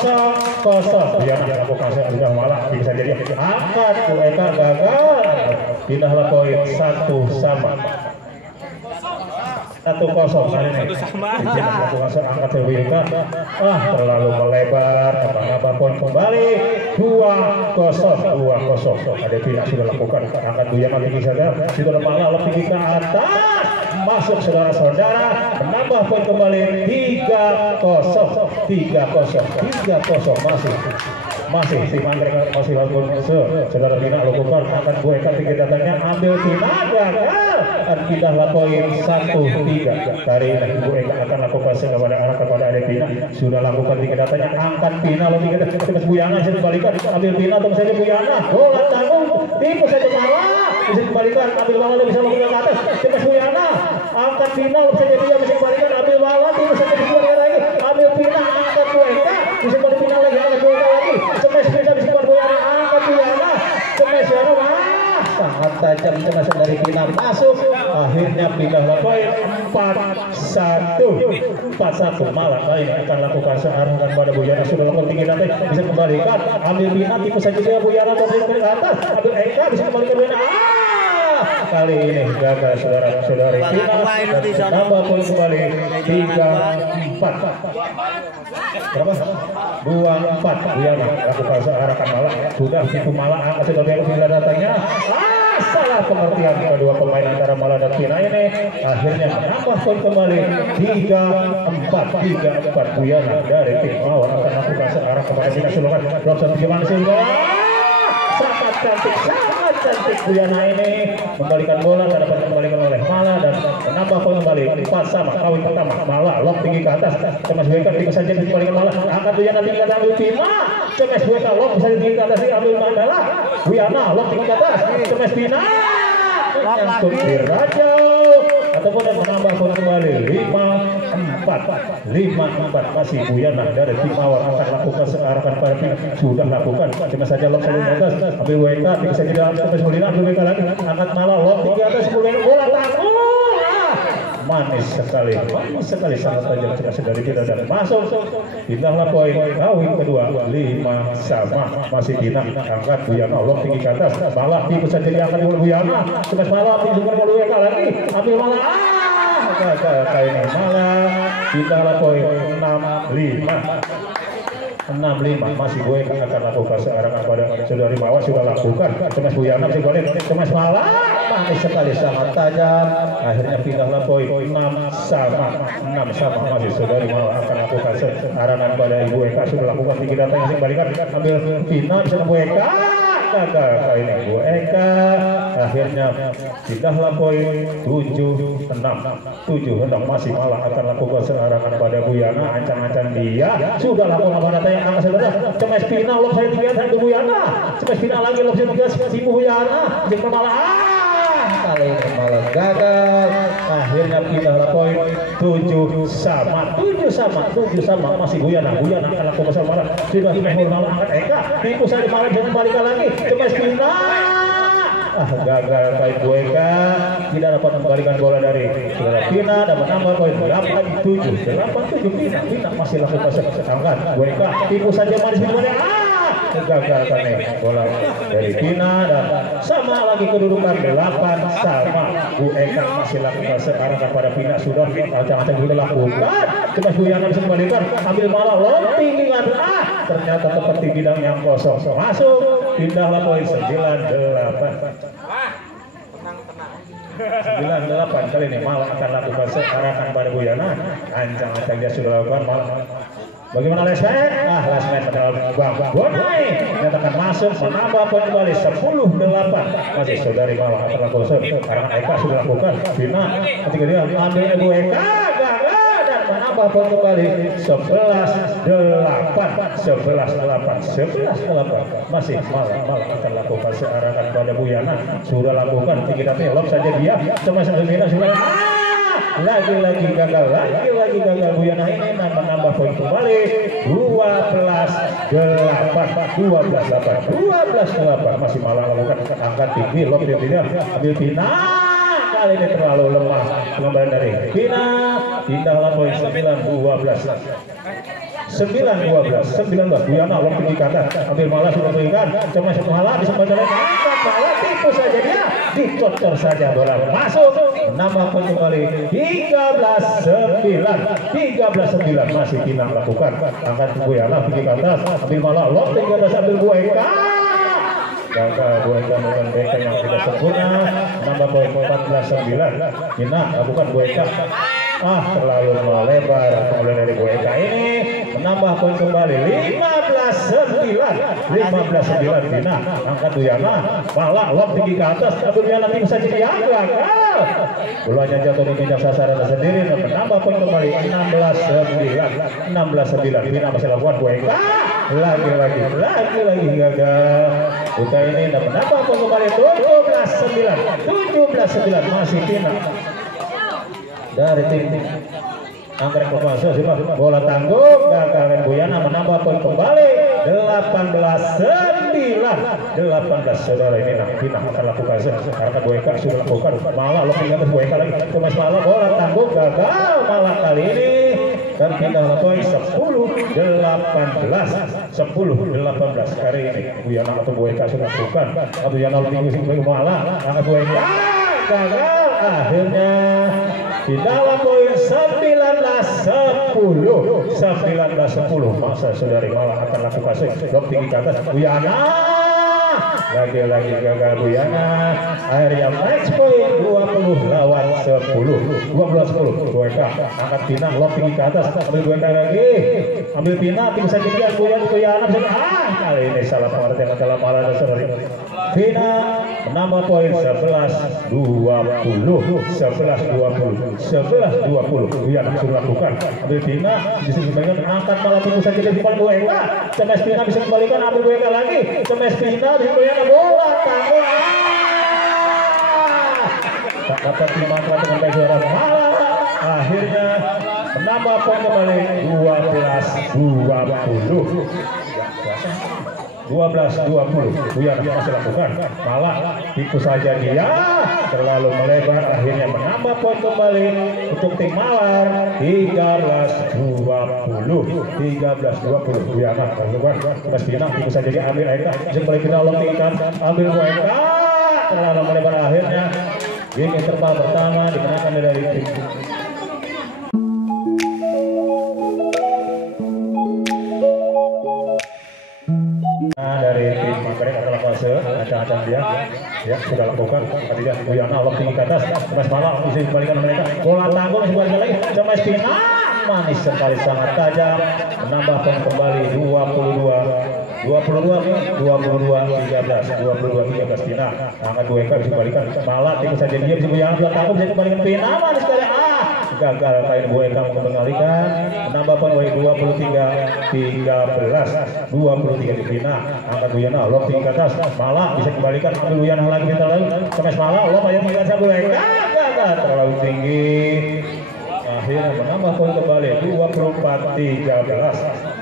0-0. Buyana lakukan sudah malah bisa jadi angkat Bu Eka gagal. Pindahlah poin 1-1 kali ini. Lakukan angkat Bu Eka. Terlalu melebar. Abang poin kembali 2-0. Ada Pina sudah lakukan angkat Buyana tinggi saja. Sudah malah tinggi ke atas. Masuk saudara-saudara, menambah poin kembali 3-0 masih si Mandrek masih lakukan saudara Pina lakukan akan Bu Eka tinggi datangnya ambil Pina gagal dan pindahlah poin 1-3. Kali ini Bu Eka akan lakukan kepada anak kepada Ade Pina sudah lakukan tinggi datangnya angkat Pina lo tinggi datangnya Buyana bisa dibalikan ambil Pina atau saja Buyana bola tanggung tipu saja malah bisa dibalikan ambil malah bisa lakukan ke atas cepat Buyana angkat Pina lo saja dia bisa dibalikan ambil malah tipu saja dibalikan lagi ambil Pina angkat Bu Eka bisa balik Pina lagi angkat Bu Eka lagi cemes Pina bisa buat Buyana angkat Buyana cemes Buyana sangat tajam cemes dari Pina masuk akhirnya pindahlah poin 4-1 malah kali ini akan lakukan searangan pada Buyana sudah lakukan tinggi nanti bisa kembalikan ambil Pina tipu saja dia Buyana ke atas ambil Eka bisa kembalikan Buyana kali ini gagal saudara-saudari Pina nambah poin kembali 3-4 berapa? 2-4 Buyana lakukan searangan malah sudah tipu malah angkat sudah belok bila datangnya salah pengertian kedua pemain antara Malah dan Pina ini akhirnya menambah poin kembali 3-4 Buyana dari tim Mawar akan lakukan searah kepada Pina Sulungan drop satu gimana sehingga sangat cantik Buyana ini membalikan bola dan dapat dikembalikan oleh Malah dan menambah poin kembali 4-4 kawin pertama Malah lock tinggi ke atas cemas Buyana tinggi saja dikembalikan Malah angkat Buyana tinggi ke atas ambil Pina cemas Buyana lock bisa tinggi ke atas ambil Mandala Buyana lock tinggi ke atas cemas Pina nyangkut di Rajau ataupun menambah poin kembali 5-4 masih Buyana dari tim Mawar akan lakukan searahkan pada Pina sudah lakukan cuma saja lock selalu atas ambil WK bisa di dalam sampai Buyana ambil WK lagi angkat Malah lock tinggi atas bola tanggung manis sekali sangat tajam cemas dari kita dan masuk pindahlah poin kawin kedua 5-5 masih Pina angkat Buyana lock tinggi ke atas Malah tipu saja diangkat oleh Buyana cemas Malah tipu oleh WK lagi ambil Malah gagal kali ini Malah pindahlah poin 6-5 masih gue akan lakukan searangan pada saudari Mawar sudah lakukan cemas Buyana masih boleh cemas Malah manis sekali sangat tajam akhirnya pindahlah poin 6-6 masih saudari Mawar akan lakukan searangan pada Ibu Eka sudah lakukan tinggi datang yang balikan ambil Pina bisa Bu Eka gagal kali ini Bu Eka akhirnya pindahlah poin 7-6 masih Malah akan lakukan searangan pada Buyana ancang-ancang dia sudah lakukan apa datanya angkat saudara cemas Pina lock saya tinggi atas Buyana cemas Pina lagi lock saya tinggi atas Buyana jadi Malah kali ini Malah gagal akhirnya pindahlah poin 7-7 masih Buyana akan lakukan sama Malah sudah Malah angkat Eka tipu saja Malah jangan balikan lagi cemas Pina gagal kali Bu Eka tidak dapat membalikan bola dari saudara Pina dan menambah poin 8-7 Pina masih lakukan angkat Bu Eka tipu saja manis Buyana gagal kan bola dari Pina dan sama lagi kedudukan 8-8 Bu Eka masih lakukan sekarang kepada Pina sudah macam-macam sudah lakukan cemas Buyana bisa kembalikan ambil Malah lock tinggi ternyata seperti bidang yang kosong masuk pindahlah poin 9-8 kali ini Malah akan lakukan searahkan pada Buyana ancang-ancang dia sudah lakukan Malah bagaimana Lesmet? Lesmet adalah Bang Bonai nyatakan masuk menambah poin kembali 10-8 masih saudari Malah akan lakukan searangan Eka sudah lakukan Pina ketika dia ambil Ibu Eka gagal dan menambah poin kembali 11-8 masih Malah akan lakukan searangan pada Buyana sudah lakukan tinggi datanya lock saja dia cuma Pina sudah lagi-lagi gagal Buyana ini dan menambah poin kembali 12-8 masih Malah lakukan angkat tinggi lock dia tidak ambil Pina kali ini terlalu lemah pengembalian dari Pina pindahlah poin 9-12 19 Buyana long tinggi ke atas ambil malah sudah berikan cuma satu malah bisa mencoba angkat malah tipu saja dia dicocor saja bola masuk nambah poin kembali 13-9 masih Pinang lakukan angkat Buyana tinggi ke atas ambil malah long tinggi ke atas ambil Bueka gagal Bueka dengan Bueka yang tidak sempurna nambah poin 14-9 Pinang lakukan Bueka terlalu melebar kemudian dari Bueka ini menambah poin kembali 15-9 Bina angkat Buyana malah lob tinggi ke atas Buyana tim saja dia gagal bolanya jatuh di pinggir sasaran sendiri dan menambah poin kembali 16-9 Bina masih lakukan Bueka lagi gagal Buka ini dan menambah poin kembali 17-9 masih Bina dari tim Anggrek Permasa bola tangguh gagal Buyana menambah poin kembali 18-9 saudara ini Pinang akan lakukan karena Bueka sudah lakukan malah lo tinggal Bueka lagi cuma malah bola tangguh gagal malah kali ini dan Pinang poin 10-18 kali ini Buyana atau Bueka sudah lakukan Buyana lebih tinggi malah angkat Bueka gagal akhirnya di dalam poin 19-10 masa saudari malah akan lakukan blok tinggi ke atas Buyana lagi gagal Buyana akhirnya match point 20-10 Bueka angkat Pinang blok tinggi ke atas ambil Bueka lagi ambil Pinang tim saja dia Buyana kali ini salah pengertian dalam malah saudari Pinang menambah poin 11-20 Buyana sudah lakukan ambil Pinang bisa dikembalikan angkat malah tipu saja di depan Bueka Cemes Pinang bisa kembalikan ambil Bueka lagi Cemes Pinang di Buyana bola tangguh tak dapat dimanfaatkan dengan baik suara malah akhirnya menambah poin kembali 12-20 Buyana masih lakukan malah tipu saja dia terlalu melebar akhirnya menambah poin kembali untuk tim Malar 13-20 Buyana lakukan Mas Pinang tipu saja dia ambil Eka kembali kita lompikan ambil Eka terlalu melebar akhirnya game interval pertama dikenakan dari tim acang-acang dia ya sudah lakukan ketiga Buyana lob tinggi ke atas Cemas malah bisa dikembalikan mereka bola tangguh masih balik lagi Cemas Pinang manis sekali sangat tajam menambah poin kembali 22-13 Pinang angkat Bueka bisa dikembalikan malah tinggal saja dia bisa Buyana bola tangguh bisa dikembalikan Pinang manis sekali gagal kain Bueka mengembalikan menambah poin 23 di Pinang angkat Buyana lob tinggi ke atas malah bisa kembalikan ambil Buyana lagi kita lalu Cemes malah lob ayo mengajar Bueka gagal terlalu tinggi akhirnya menambah poin kembali 24-13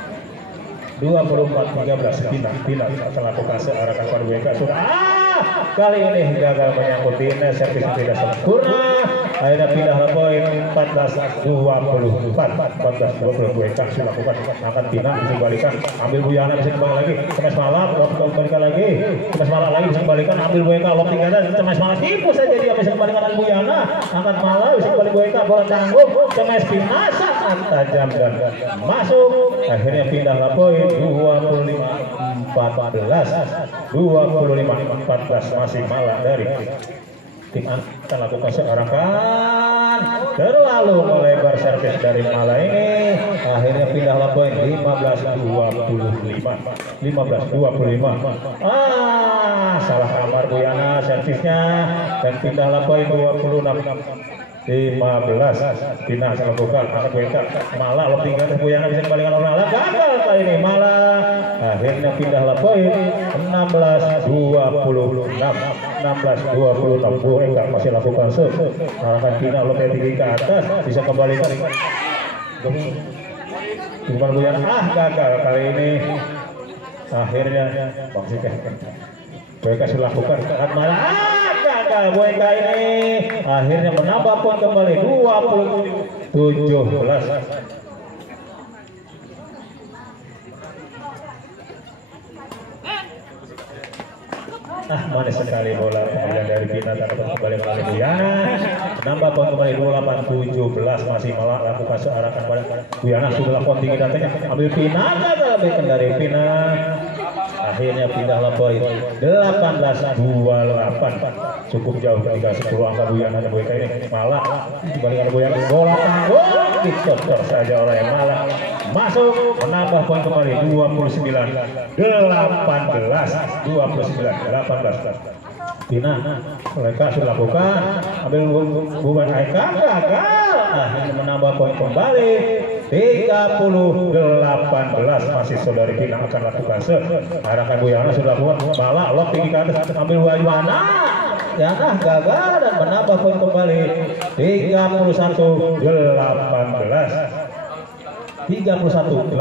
Pinang akan lakukan searahkan pada Bueka sudah kali ini gagal menyangkut Pinang servis tidak sempurna akhirnya pindah poin 14-20 Bueka sudah lakukan akan Pinang bisa kembalikan ambil Buyana bisa kembali lagi Cemes malah kembalikan lagi Cemes malah lagi bisa kembalikan ambil Bueka lob tinggal dan Cemes malah tipu saja dia bisa kembalikan ambil Buyana angkat malah bisa kembali Bueka bola tangguh Cemes Pinang sangat tajam dan masuk akhirnya pindah poin 25-14 masih malah dari tim akan lakukan searahkan terlalu melebar servis dari Mala ini akhirnya pindah poin 15-25 salah kamar Buyana servisnya dan pindah poin 26-15 Pinang melakukan angkat Bueka malah lob tinggal Buyana bisa kembalikan orang malah gagal kali ini malah akhirnya pindah poin 16-26 Bueka masih lakukan arahkan Pinang lob tinggi ke atas bisa kembalikan cuman Buyana gagal kali ini akhirnya Bueka sudah lakukan angkat malah gagal Bueka ini akhirnya menambah poin kembali 17 Manis sekali bola kemudian dari Pina dapat kembali melalui Buyana. Menambah poin kembali 28-17 masih malah lakukan searahkan pada Buyana sudah lakukan tinggi datanya ambil Pina gagal dari Pina. Akhirnya pindahlah poin 18-28 cukup jauh ketika 10 angka Buyana dan Boyka ini malah dibalikan Buyana bola tanggung dicocok saja oleh malah masuk menambah poin kembali 29-18 Pina mereka sudah lakukan ambil buban Aika gagal akhirnya menambah poin kembali 30-18 masih saudari Pina akan lakukan arahkan Buyana sudah lakukan malah lock tinggi ke atas ambil Buyana Yana gagal dan menambah poin kembali 31-18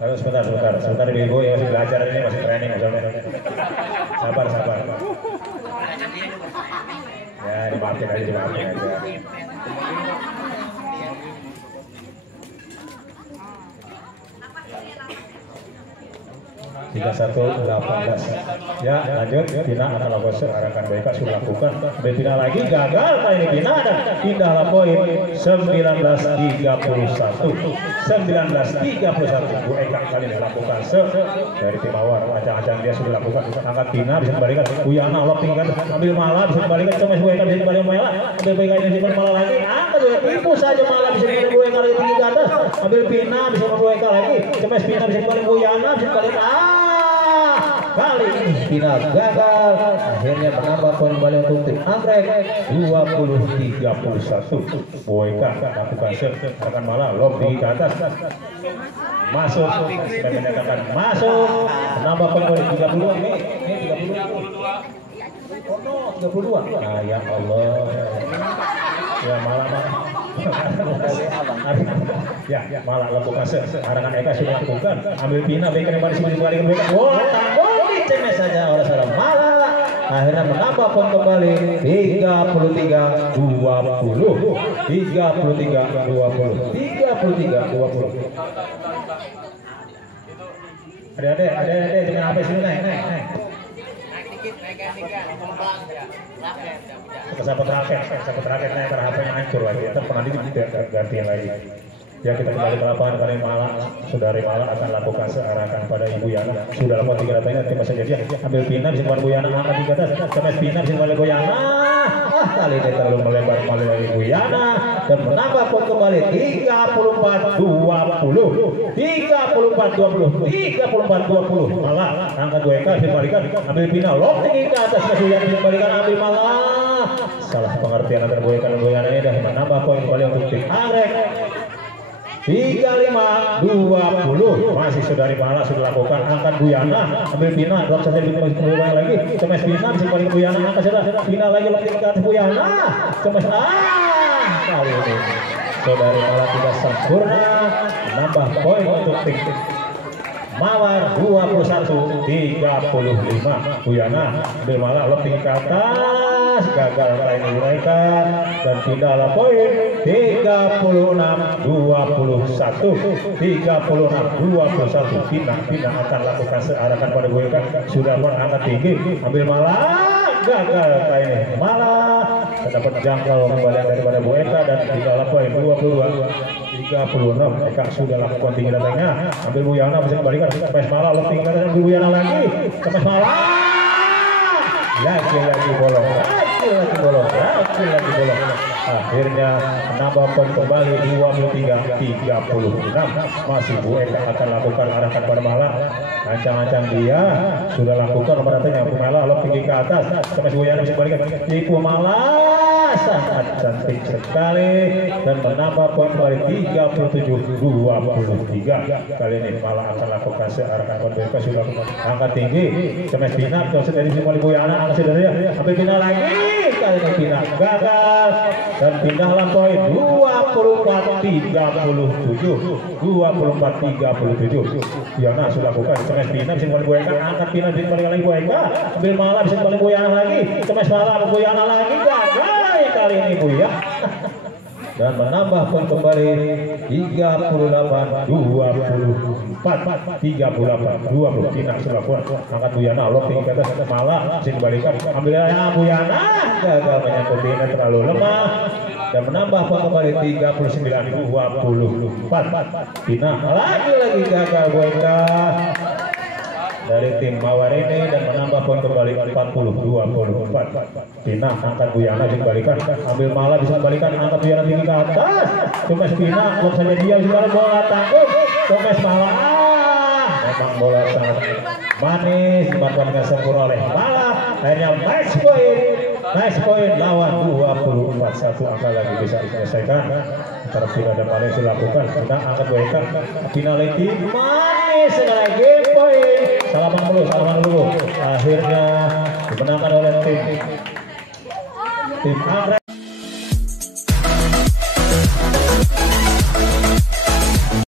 Lalu sebentar ibu yang masih belajar ini masih training sabar ya dimaafin aja 31-18 ya lanjut Pina akan lakukan arahkan Boyka sudah lakukan Pina lagi gagal kali ini Pina dan pindahlah poin 19-31 Bu Eka kali ini lakukan dari tim Mawar acang-acang dia sudah lakukan angkat Pina bisa kembalikan Buyana lock tinggal ambil malah bisa kembalikan cuma Bu Eka bisa kembali malah ambil Boyka ini bisa malah lagi angkat tipu saja malah bisa kembali Bu Eka lagi tinggi ke atas ambil Pina bisa kembali Bu Eka lagi cuma Pina bisa kembali Buyana bisa kembali kali ini Pina gagal akhirnya menambah poin kembali untuk tim Anggrek 20-31 Boyka lakukan akan malah lob tinggi ke atas masuk dan menyatakan masuk menambah poin kembali 32 ini 32 ya Allah ya malah ya malah lakukan arahkan Eka sudah lakukan ambil Pina Beka kembali kembali ke Beka cemes saja oleh salah malah akhirnya menambah poin kembali 33-20 adik-adik dengan HP sini naik sahabat raket naik karena HP-nya hancur lagi ya pernah gantiin lagi ya kita kembali ke lapangan kali malah saudari malah akan lakukan searahkan pada Ibu Yana sudah lakukan tiga datanya tim saja dia ambil Pina bisa kembali Buyana angkat di atas sampai Pina bisa kembali Buyana kali ini terlalu melebar kembali dari Buyana dan menambah poin kembali 34-20 malah angkat Boyka dikembalikan ambil Pina lock tinggi ke atas Buyana dikembalikan ambil malah salah pengertian antara Boyka dan Buyana ini dah menambah poin kembali untuk tim Anggrek 35-20 masih saudari Malah sudah lakukan angkat Buyana ambil Pina drop saja kembali lagi cemes Pina bisa kembali Buyana angkat sudah Pina lagi lagi ke atas Buyana cemes kali ini saudari Malah tidak sempurna menambah poin untuk tim Mawar 21-35 Buyana ambil Malah lob tinggi ke atas gagal kali ini mereka dan pindahlah poin 36-21 Pina akan lakukan searahkan pada Boyka sudah angkat tinggi ambil Malah gagal kali ini Malah dapat jangkau kembali daripada Boyka dan pindahlah poin 22-36 Eka sudah lakukan tinggi datangnya ambil Buyana bisa kembalikan sampai Malah lob tinggi datangnya ambil Buyana lagi sampai Malah lagi bolong akhirnya menambah poin kembali 23-36 masih Bu Eka akan lakukan arahkan pada Malah ancang-ancang dia sudah lakukan nomor datanya Malah lob tinggi ke atas sampai Buyana bisa kembalikan tipu Malah sangat cantik sekali dan menambah poin kembali 37-23 kali ini Malah akan lakukan searahkan pada Boyka sudah angkat tinggi sampai Pina terus dari kembali Buyana angkat saudara sampai Pina lagi kali ini Pina gagal dan pindahlah poin 24-37 Buyana sudah lakukan cemes Pina bisa kembali Boyka angkat Pina bisa kembali lagi Boyka ambil Malah bisa kembali Buyana lagi cemes Malah Buyana lagi gagal kali ini dan menambah poin kembali 38-24 Tina Sulapun angkat Buyana lofting ke atas malah masih dibalikan ambilnya Buyana gagal menyangkut Tina terlalu lemah dan menambah poin kembali 39-24 Tina lagi gagal Boyka dari tim Mawar ini dan menambah poin kembali 40-24 Tina angkat Buyana dikembalikan ambil malah bisa kembalikan angkat Buyana tinggi ke atas Tumes Tina belum saja dia sudah bola tanggung Tumes malah memang bola sangat manis dimanfaatkan dengan sempurna oleh malah akhirnya match point lawan 24-1 angka lagi bisa diselesaikan antara Tina dan Malaysia lakukan Tina angkat Boyka finality manis lagi poin salaman dulu akhirnya dimenangkan oleh tim Anggrek